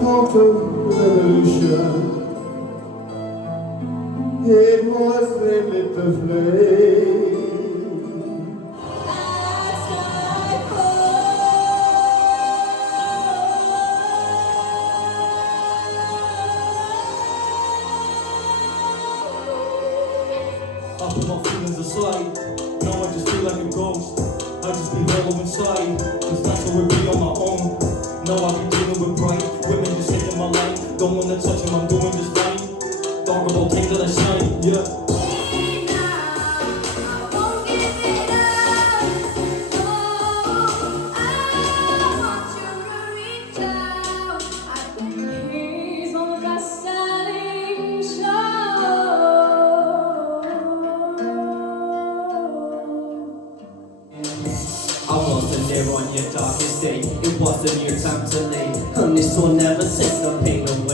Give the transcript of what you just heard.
total revolution. It was a little flame. I put my feelings aside. Now I just feel like a ghost. I just be hollow inside. Cause that's how it be on my own. Now I be dealing with bright women just hitting my line. Don't wanna touch them, I'm doing just fine. Talk about things that I shine, yeah. I wasn't there on your darkest day. It wasn't your time to lay. And this will never take the pain away.